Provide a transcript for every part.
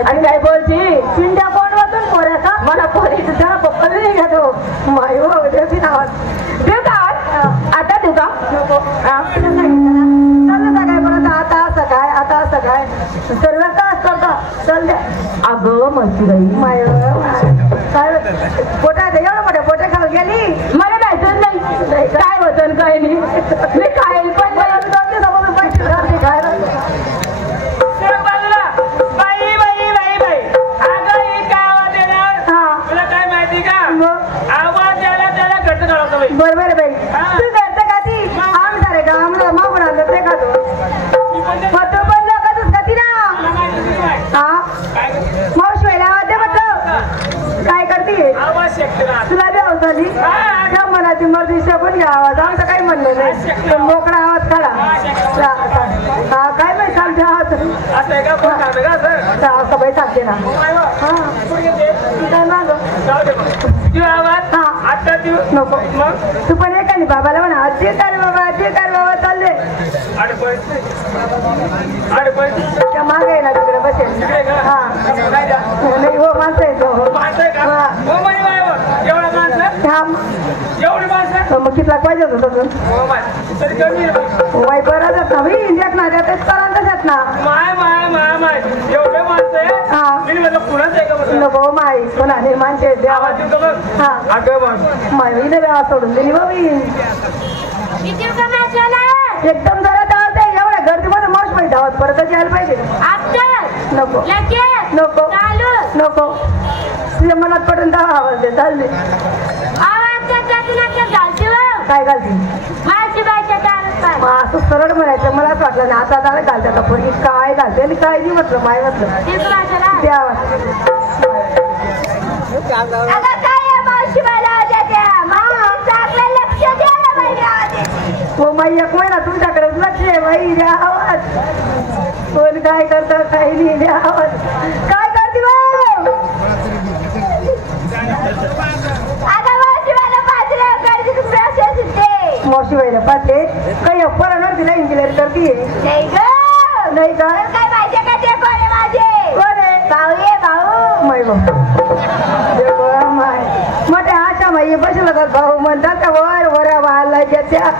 आणि काय बोलची पिंड्या कोण वाचून पोऱ्याचा मला पोरी तुझ्या पप्पा नाही घेतो माय हो देवी नावात देऊ का आता देऊ का नको चाललं काय म्हणत आता असं काय आता असं काय सर्व का करता चल द्या अगं म्हणती बाई माय काय पोटा एवढं मोठ्या पोट्या खाऊ गेली मला माहितच नाही काय होतं काय नाही मी खाईल पण नाही. बरोबर बाई तू घरचं खाती आम्ही सारे आम्हाला मागून आणलं ते खातो होतो पण लोकांच खाती ना हा मावशी व्हायला ते म्हटलं काय करते तुला बी आवाज आली त्या मनाची मर्जी पण घ्या आवाज आमचं काही म्हणलं नाही मोकळा आवाज काढा हा काय माहिती सांगते आवाज सबाई सांगते ना हा काय माग नको तू पण एक आणि बाबाला म्हणा आजी कर बाबा चालले त्या मागे आहे ना तिकडे बसेल हा नाही हो माणसं मग कितला पाहिजे होतं वाई बरं जात ना इंडियात ना त्यात करायला जात ना नको माई कोणा माणसे देवा माई देवा सोडून दिली बाबी एकदम जरा धावत आहे एवढ्या गर्दीमध्ये मावश पाहिजे धावत परत यायला पाहिजे नको नको नको तुझ्या मनात पडून दहा आवाज दे चालले काय घालते असं सरळ म्हणायचं मला असं वाटलं ना आता त्याला घालते आता पण काय घालते आणि काय नाही म्हटलं माय म्हटलं ते आवाज हो माई एक महिना तुमच्याकडे लक्ष आहे बाई द्या आवाज कोण काय करत काही नाही द्या आवाज काय करते मावशी बाईला पाहते काही अप्परांवर तिला इंजिनियर करते नाही का काय पाहिजे का ते कोण माझे कोण आहे भाऊ माई भाऊ माय मोठ्या आशा माई बसला तर भाऊ म्हणतात त्या वर वाला त्या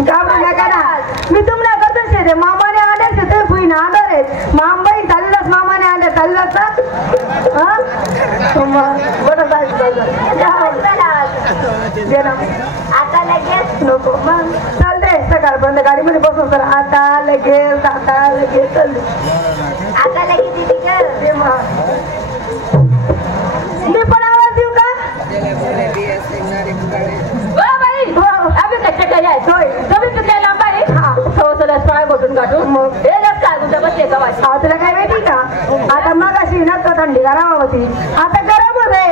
घाबरू नका ना मी तुम्हाला करतो शेते मामाने आले ते फुईन आधार आहेत मामबाई चाललाच मामाने आले चाललाच आता लगेच नको मग चालते सकाळ बंद गाडीमध्ये बसून तर आता लगेच चालते आता लगेच मी पण आवाज देऊ का तुला काय माहिती का आता मग अशी नसत थंडी गरम होती आता गरम होते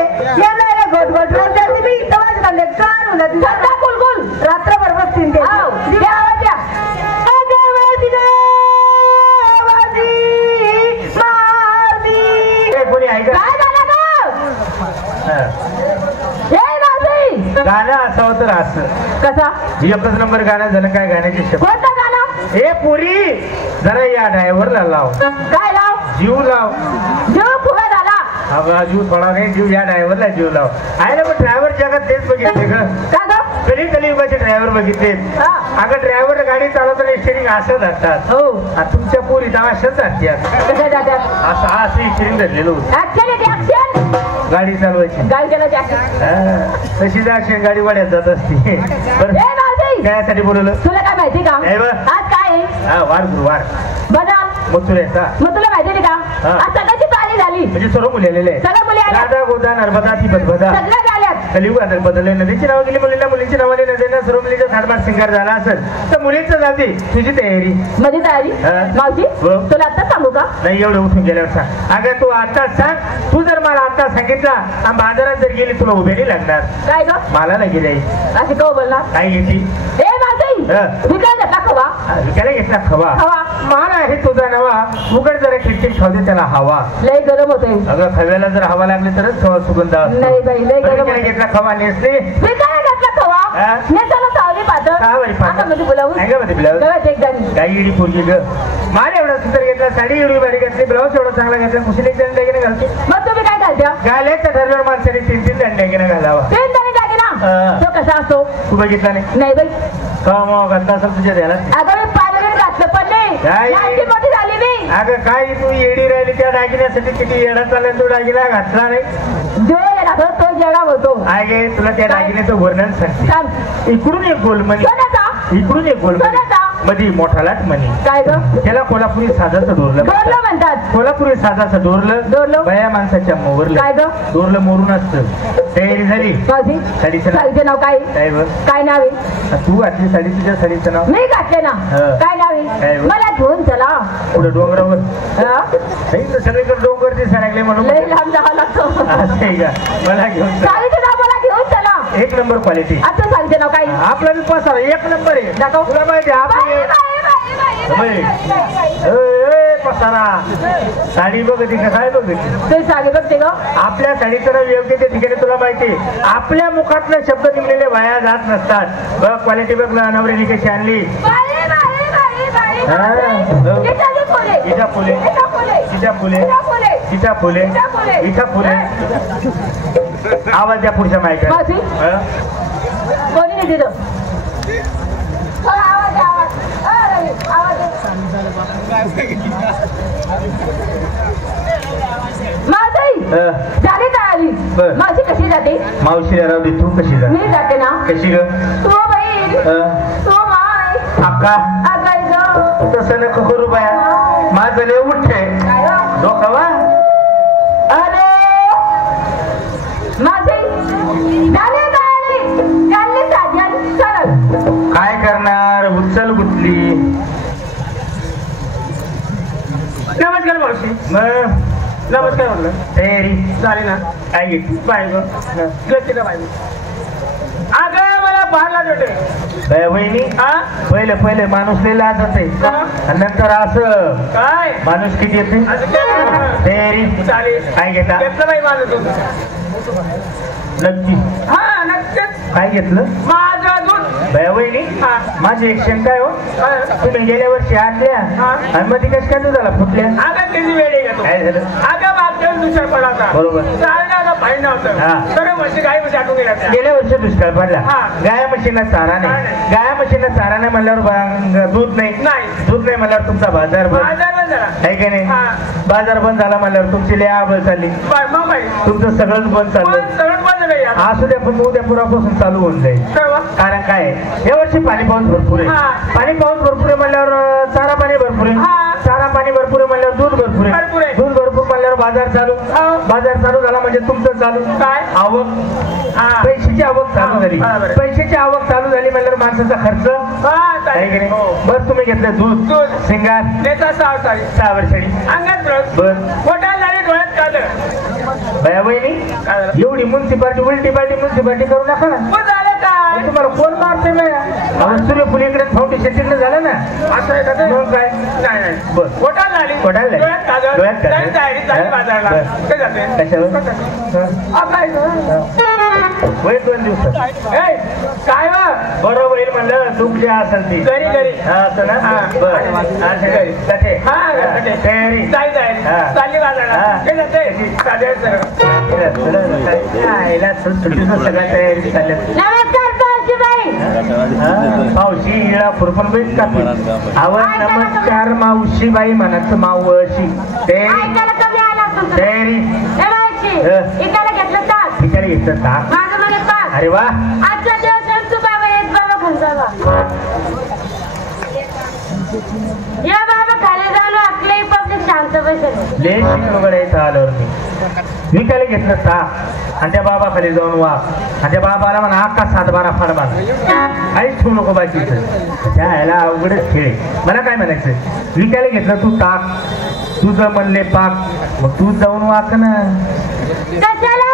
घोट रात्रभर बसतील गाणं असं होतं असं कसा एकच नंबर गाणं झालं काय गाण्याची शब्द कोणतं गाणं हे पुरी जरा या ड्रायव्हरला लाव काय लाव जीव लाव जीव फुगा झाला हा जीव थोडा नाही जीव या ड्रायव्हरला जीव लाव आहे ना पण ड्रायव्हर जगात तेच बघितले ग का ग कधी कलियुगाचे ड्रायव्हर बघितले अगं ड्रायव्हर गाडी चालवताना स्टेरिंग असं धरतात हो तुमच्या पोरी तर अशाच जातात असं स्टेरिंग धरलेलं गाडी चालवायची तशी जाक्षी गाडी वाड्यात जात असते त्यासाठी बोलवलं तुला काय माहिती का आज काय हा वार गुरुवार बदाम मग तुला माहिती का आज सगळ्याची पाणी झाली म्हणजे सर्व मुली आलेले सगळ्या मुली आल्या राधा गोदा नर्मदा ती बदबदा सगळ्या झाल्यात कलियुगात बदलले नदीची नाव गेली मुलीला मुलींची नावाने नदीनं सर्व मुलीचा थाटमाट सिंगार झाला असेल तर मुलींचं जाते तुझी तयारी माझी तयारी मावशी तुला आता सांगू का नाही एवढं उठून गेल्यावर सांग अगं तू आता सांग तू जर मला आता सांगितला आणि बाजारात जर गेली तुला उभे नाही लागणार काय ग मला नाही जाईल अशी का बोलला काय घेतली विकायला घेतला खवा विकायला घेतला खवा माल आहे तुझा नवा उघड जरा खिडकी खाऊ त्याला हवा लय गरम होते अगं खव्याला जर हवा लागली तरच खवा सुगंध नाही बाई लय गरम घेतला खवा नेसले विकायला घेतला खवा नेसाला सावली पाहतो बोलावून काही पोरगी ग माल एवढा सुंदर घेतला साडी एवढी भारी घेतली रात्री ब्लाऊज एवढा चांगला घातला कुशीने एक दागिने घालते. मग तुम्ही काय घालत्या? घालायचं ठरल्यावर माणसाने 3-3 दागिने घालावा. 3 दागिना तो कसा असतो? तू बघितला नाही? नाही बाई. का मग घातला असेल तुझ्या ध्यानात? अगं मी पाण्याने घातलं पण नाही. काय? लहानची मोठी झाली मी. अगं काय तू येडी राहिली त्या दागिन्यासाठी. किती येडा चालला तू दागिना घातला नाही. जो येणार तो जगा होतो. आहे तुला त्या दागिन्याचं वर्णन सांगते. सांग. इकडून एक गोलमणी, सोन्याचा. इकडून एक गोलमणी, सोन्याचा. मधी मोठा लाट म्हणे. काय ग? त्याला कोल्हापुरी साधाचं डोरलं डोरलं म्हणतात. कोल्हापुरी साधाचं डोरलं. डोरलं. बया माणसाच्या मोवरलं. काय ग? डोरलं मोरून असतं. तयारी झाली? मावशी साडीचं नाव साडीचं नाव काय? काय बघ? काय नाव आहे? तू घातली साडी, तुझ्या साडीचं नाव मी घातले ना. काय नाव काय आहे? बघ? मला घेऊन चला. पुढे डोंगरावर हा? नाही तर सगळीकडे डोंगर दिसायला लागले म्हणून. लय लांब जावं लागतो. असं आहे का? मला घेऊन चल. साडीचं नाव मला घेऊन चला. एक नंबर क्वालिटी. आता साडीचं नाव काय? आपला बी पसारा एक नंबर आहे. दाखव. तुला माहिती आहे बाई, आपण बाई, बाई, बाई, बाई, बाई, बाई. पसारा साडी बघती का काय बघती? ते साडी बघते ग. आपल्या साडीचं नाव योग्य ते ठिकाणी तुला माहिती. आपल्या मुखातले शब्द निघलेले वाया जात नसतात. बघ क्वालिटी बघ नवऱ्याने कशी आणली. बाई, बाई, बाई, बाई, हा. बाई. इटाची फुले. इटा फुले. इटा फुले. इटा फुले. इटा फुले. इटा फुले. इटा फुले. इटा फुले. आवाज द्या पुढच्या माहिती. मावशी? कोणी नाही दिलं? थोडा आवाज द्या, आवाज. रवी, आवाज दे. मावशी झाली का आली? बर. मावशी कशी जाते? मावशीला राहू दे. तू कशी जा? मी जाते ना. कशी ग? तू बाई. तू माय. अक्का अगाई ग. तसं नको करू बाया. माझं लय उठे काय ग? डोकावा. अरे माझे झाले का आली? चालली साजन सरळ. काय करणार? उचल गुतली. नमस्कार मावशी. नमस्कार म्हटलं. तयारी झाली ना? काय घेतली? बायगो घेते का बायगो? अगं मला पाहायला भेटे. वहिनी हा पहिले माणूस लय लाजत आहे. का? आणि नंतर असं काय माणूस किती येते. असं काय? तयारी चालेल. काय घेता? घेतलं बाई माझं दूध. नक्की हा नक्कीच काय घेतलं? माझं दूध. वहिनी हा. माझी एक शंका आहे हो. काय? तुम्ही गेल्या वर्षी आणल्या हा. आणि मग ती कशी काय दुधाला फुटल्या? अगं किती वेळ घेतो. काय झालं? अगं मागच्या वेळेस दुसरा पडाचा. बरोबर. चालणार पाहिजे हा. नव्हतं. तर म्हणजे काही म्हणजे आठवून गेला त्या. गेल्या वर्षी दुष्काळ पडला. हा. गाया म्हशींना चारा नाही. नाही. गाया म्हशींना चारा नाही म्हणल्यावर दूध नाही. नाही. दूध नाही म्हणल्यावर तुमचा बाजार बंद बाजार बंद झाला. आहे का नाही? हा. बाजार बंद झाला म्हणल्यावर तुमची लय आवड चालली. मग बाई तुमचं सगळंच बंद चाललं. पण सगळं बंद नाही आता. असू द्या पण उद्या पुरापासून चालू होऊन जाईल. तेव्हा कारण काय आहे? या वर्षी पाणी पाऊस भरपूर हा. आहे. पाणी पाऊस भरपूर आहे म्हणल्यावर चारा पाणी भरपूर आहे. हा. चारा पाणी भरपूर आहे म्हणल्यावर दूध भरपूर भरपूर आहे. आहे. दूध भरपूर म्हणल्यावर बाजार चालू. हा. बाजार चालू झाला म्हणजे तुमचं चालू. काय? आवक. हा. पैशाची आवक चालू हा. झाली. बरोबर. पैशाची आवक चालू झाली म्हणल्यावर माणसाचा खर्च हा आहे की नाही? हो. बस तुम्ही घेतलं दूध दूध. सिंगार नेता 6 साडी 6 वर्षांनी. अंगात ब्रश बर मोठा झाली डोळ्यात काढलं. बया बहिणी काय झालं? एवढी म्युन्सिपाल्टी उलटी पालटी म्युन्सिपाल्टी करू नका ना. मग झालं काय? तुम्हाला कोण मारते बाया? सूर्यफुल इकडे फाउंडेशन तिकडे झालं ना. असं आहे का ते? मग काय? नाही नाही बर मोठा झाली कोटायला झाली. डोळ्यात काढलं. डोळ्यात काढलं. जाईल तयारी झाली बाजारला. बर. काय जाते? कशावर? काय वय 2 दिवसात काय वा बरोबर म्हणलं दुखली असेल ती घरी घरी हा असं ना. हा. बरं असं घरी जाते. हा तयारी जाईल जाईल हा. चालली बाजारला. हा. काय जाते? साध्या सगळं सगळ्या तयारी चालल्या. नमस्कार मावशीबाई. मावशी हिळा खुरपण बैठ कापी. आवाज नमस्कार मावशी बाई म्हणत मावशी. तयारी ऐकायला कमी आला तुमचं. तयारी ए मावशी, हं. इकायला घेतलं ताक. ठिकाणी घेतलं ताक. माझं मला ताक. अरे वा. आजचा दिवस तू बाबा येत बाबा खंजावा. या बाबा खाली जाऊन आपले पब्लिक शांत बसेल. लय शिकलो गड्या इथं आल्यावर मी विकायला घेतलं ताक आणि त्या बाबा खाली जाऊन वा आणि त्या बाबाला म्हणा अक्का 7-12 फाडबा काहीच ठेवू नको बाकीचं. त्या ह्याला अवघडच खेळ. मला काय म्हणायचं विकायला घेतलं तू ताक तुझं म्हणले पाक मग तू जाऊन वाक ना कशाला?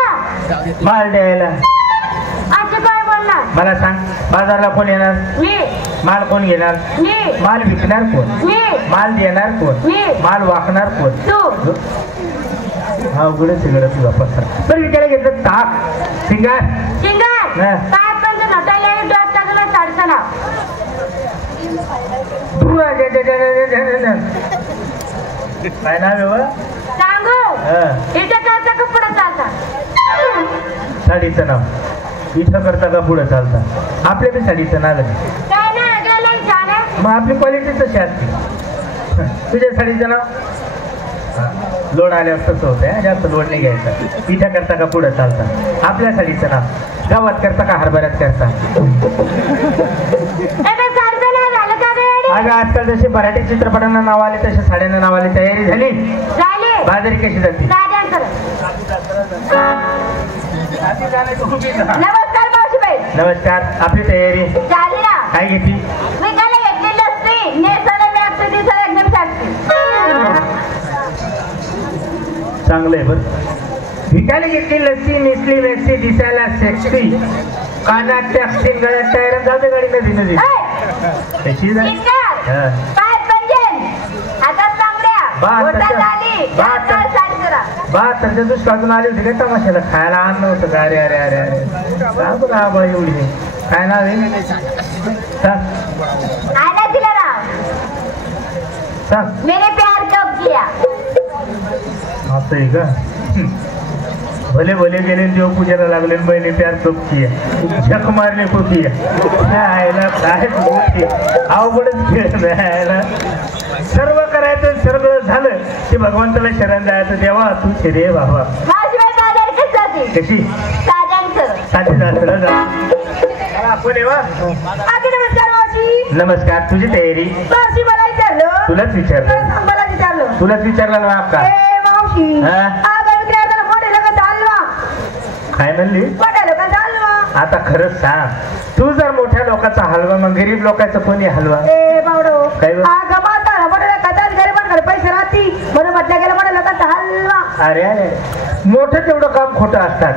माल द्यायला. असं काय बोलणार? मला सांग बाजारला कोण येणार? मी. माल कोण घेणार? मी. माल विकणार कोण? मी. माल देणार कोण? मी. माल वाकणार कोण? तू. हा उघडच सिंगड तुझा पत्ता. तर विकायला घेतलं ताक सिंगार शिंगार. हा. काय पण तू नटायला आणि डोळ्यात टाकलं साडचं नाव. काय नाव आहे व? सांगू हा. इथे चालता का पुढे चालता? साडीचं नाव इथं करता का पुढे चालता? आपल्या बी साडीचं नाव आहे. काय नाही ऐकलं नाही छान आहे. मग आपली क्वालिटी तशी असते. तुझ्या साडीचं नाव? लोड आल्यावर तसं होतं, जास्त लोड नाही घ्यायचा. पिठा करता का पुढे चालता? आपल्या साडीचं नाव गावात करता का हरभऱ्यात करता? अगं आजकाल जसे मराठी चित्रपटांना नाव आले तसे साड्यांना नाव आले. तयारी झाली? बाजारी कशी जाते? नमस्कार मावशीबाई. नमस्कार. आपली तयारी झाली ना? काय घेतली? मी त्याला घेतलेली असते. नेसाला मी असते दिसायला एकदम टाकते. चांगलं आहे बरं. विकायला घेतली लस्सी नेसली वेस्टी दिसायला सेक्सी कानात टॅक्सी गळ्यात टायर जाते गाडी नदी नदी कशी झाली? इंगार, पाय पंजन, हातात तांबड्या, बोटात आली, हातात साडीजरा. बहात्तरच्या दुष्काळातून आली होती का तमाशाला? खायला आणलं होतं का? अरे अरे अरे अरे काय बघा आबा एवढी. काय नाव आहे? सांग आला तिला राव. सांग. मैंने प्यार कब किया? असं आहे का? भले भले गेले देवपूजेला लागले. मैंने प्यार कब किया झक मारणे को किया. आयला काय गोष्टी अवघडच खेळ आहे. सर्व करायचं सर्व झालं की भगवंताला शरण जायचं. देवा तू रे बाबा. मावशीबाई बाजार कशी जाते? कशी? साध्यांचं. साधी जास्त जा आपण येवा. नमस्कार मावशी. नमस्कार. तुझी तयारी? मावशी मला विचारलं. तुलाच विचारलं. मला विचारलं. तुलाच विचारलं ना आपका? मावशी काय म्हणली? आता खरंच सांग, तू जर मोठ्या लोकांचा हलवा मग गरीब लोकांचा कोणी हलवा? काय पैसे राहती म्हणून म्हटलं गेलं म्हणा लोकांचा हलवा. अरे अरे मोठं तेवढं काम खोटं असतात.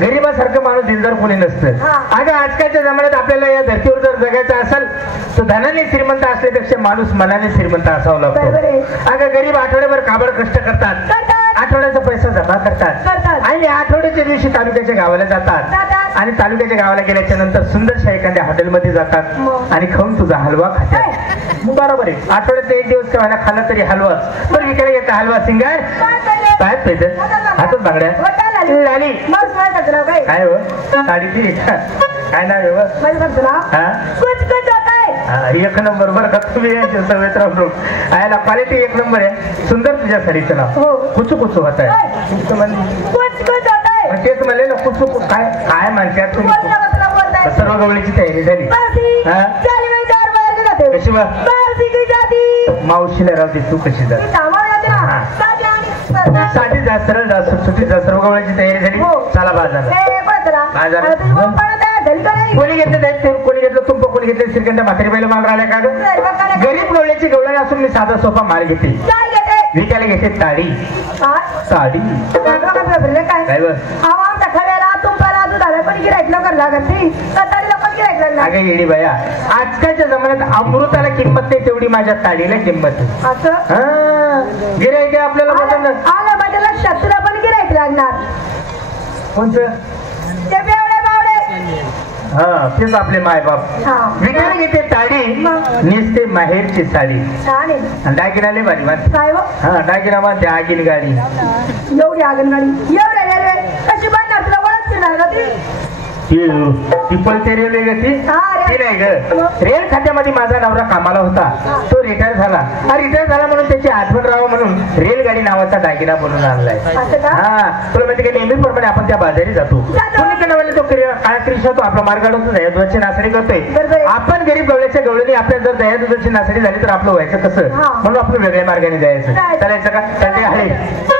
गरीबासारखं माणूस दिलदार कोणी नसतं. अगं आजकालच्या जमान्यात आपल्याला या धर्तीवर जर जगायचं असेल तर धनाने श्रीमंत असल्यापेक्षा माणूस मनाने श्रीमंत असावं लागतो. अगं गरीब आठवड्याभर काबड कष्ट करतात, आठवड्याचा पैसा जमा करतात आणि आठवड्याच्या दिवशी तालुक्याच्या गावाला जातात आणि तालुक्याच्या गावाला गेल्याच्या नंतर सुंदरशा एखाद्या हॉटेलमध्ये जातात आणि खाऊन तुझा हलवा खातात. बरोबर आहे. आठवड्यात एक दिवस केव्हा खाल्ला तरी हलवाच. बरं विकायला घेता हलवा सिंगार काय पैसे हातात बांगड्या लाली काय हो? साडीची काय नाव आहे? एक नंबर. बरं का तुम्ही यायला क्वालिटी एक नंबर आहे. सुंदर तुझ्या साडीचं नाव कुचू कुचू होत आहे. तेच म्हणले ना कुचू काय काय म्हणतात तुम्ही? सर्व गवळीची तयारी झाली? कशी बा मावशीला राहते तू कशी जाते? साठी जा सरळ जा सुटसुटीत जा. सर्व गवळीची तयारी झाली? चला बाजार. कोणी घेतलं कोणी घेतलं तुंप कोणी घेतलं श्रीखंड म्हातारी बाईला माल राहिला का ग? गरीब गवळ्याची गवळणी असून मी साधा सोपा माल घेते. विकायला घेते ताडी साडी काय बघ. अगं येडी बाया आजकालच्या जमान्यात अमृताला किंमत नाही तेवढी माझ्या ताडीला किंमत आहे. गिऱ्हाईक आपल्याला आलं माझ्या लक्षात तुला पण गिऱ्हाईक लागणार. कोणतं? ते बेवडे बावडे. हा तेच आपले मायबाप. विकायला घेते ताडी नेसते माहेरची साडी. दागिनाले भारी मानते. हा दागिना मानते. आगीन गाडी एवढी आगीन गाडी एवढ्या कशी बांधणार तुला ओळखते ना ग ती? ती पळते रेल्वे गती ती नाही ग. रेल खात्यामध्ये माझा नवरा कामाला होता. तो रिटायर झाला म्हणून त्याची आठवण राहावं म्हणून रेलगाडी नावाचा दागिना बनवून आणलाय. हा तुला माहिती का नेहमीप्रमाणे आपण त्या बाजारी जातो. तो काळा क्रिशा तो आपला मार्गाडून दह्यादुधाची नासडी करतोय. आपण गरीब गवळ्याच्या गवळीने आपल्या जर दह्यादुधाची नासडी झाली तर आपलं व्हायचं कसं? म्हणून आपण वेगळ्या मार्गाने जायचं. चालायचं का? चालते हळे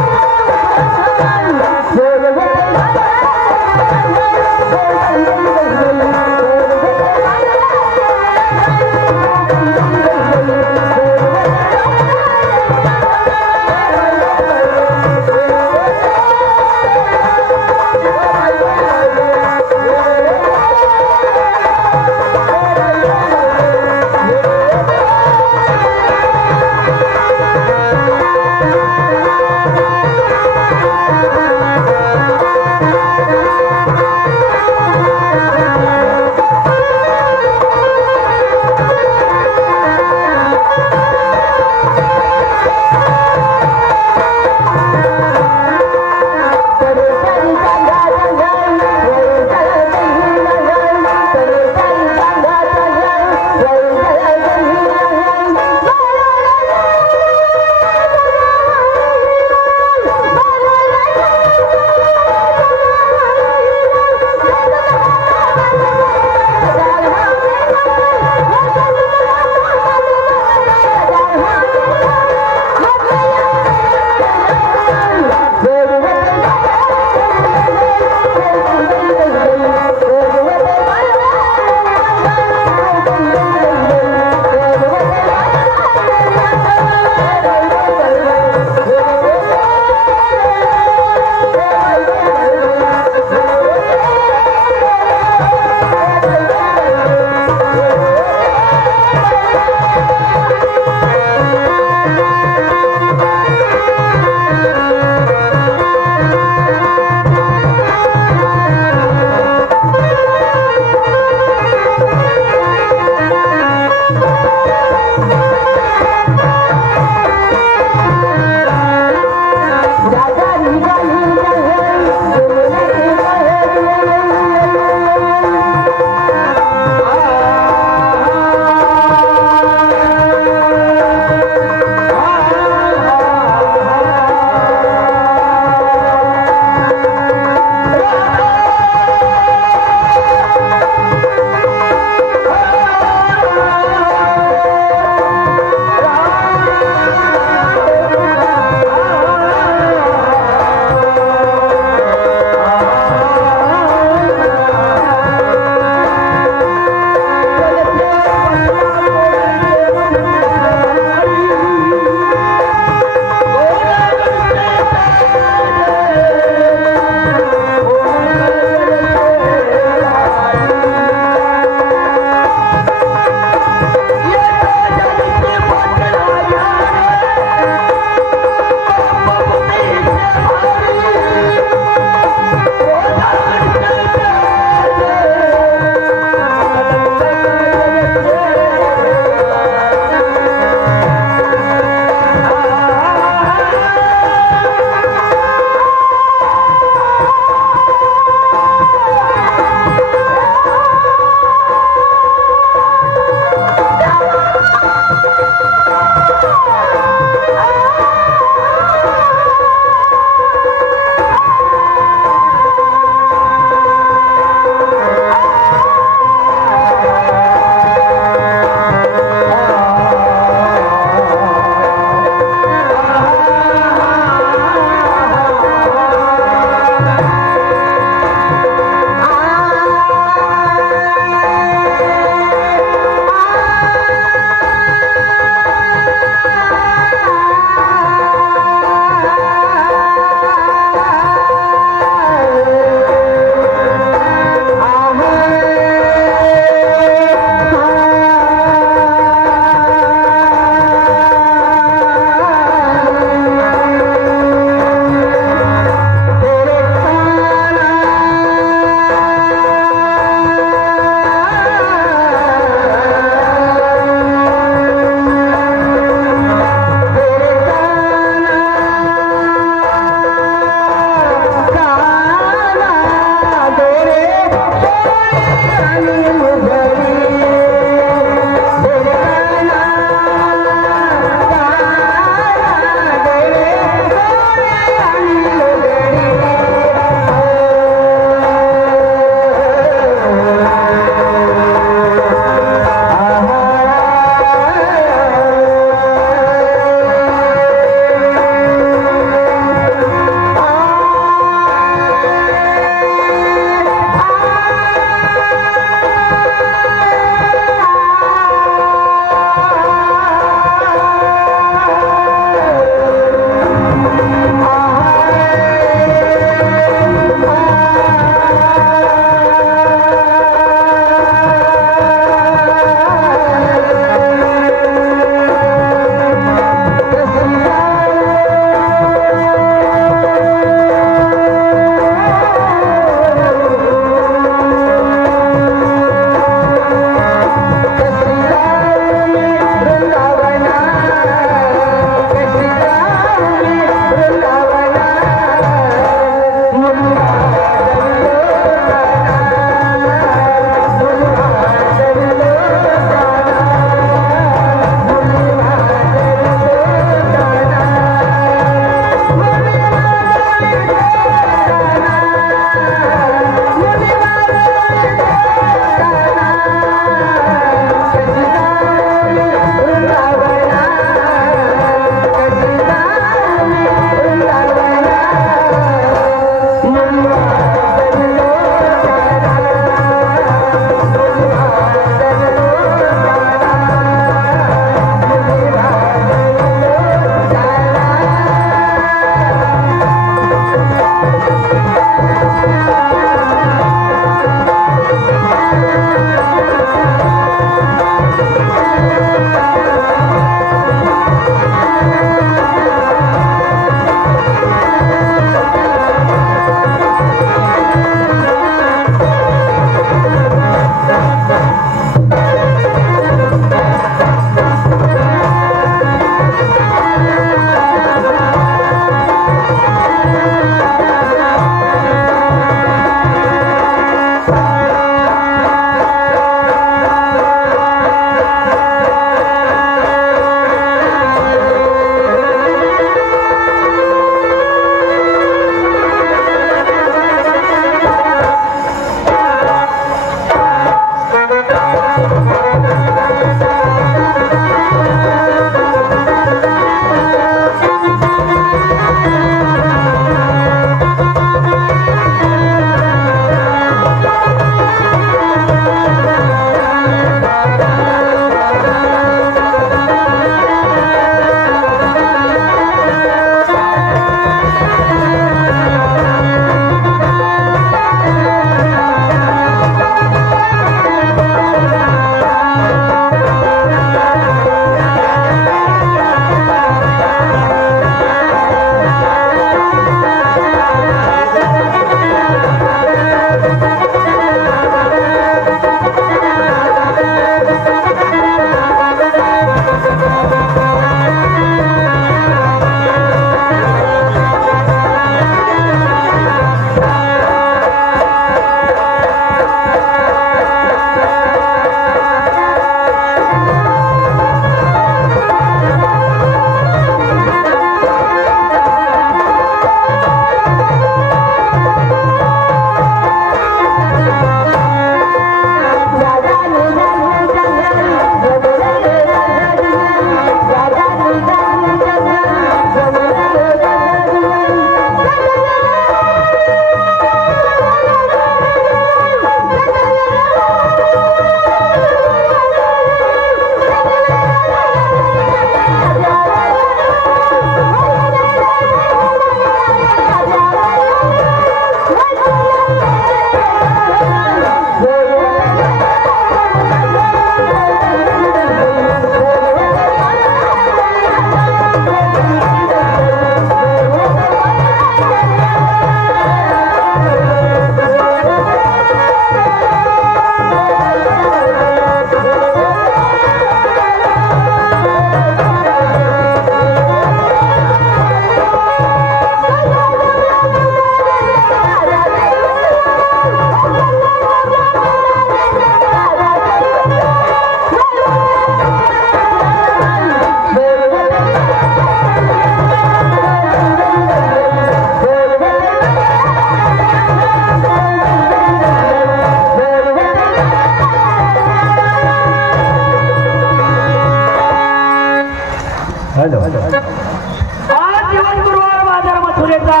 हॅलो आज दिवस गुरुवार बाजार मथुरेचा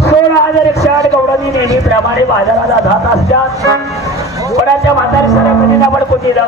16,108 गवडांनी नेहमीप्रमाणे बाजाराला जात असतात. कोणाच्या म्हातारी सरांमध्ये नबळ कोटीला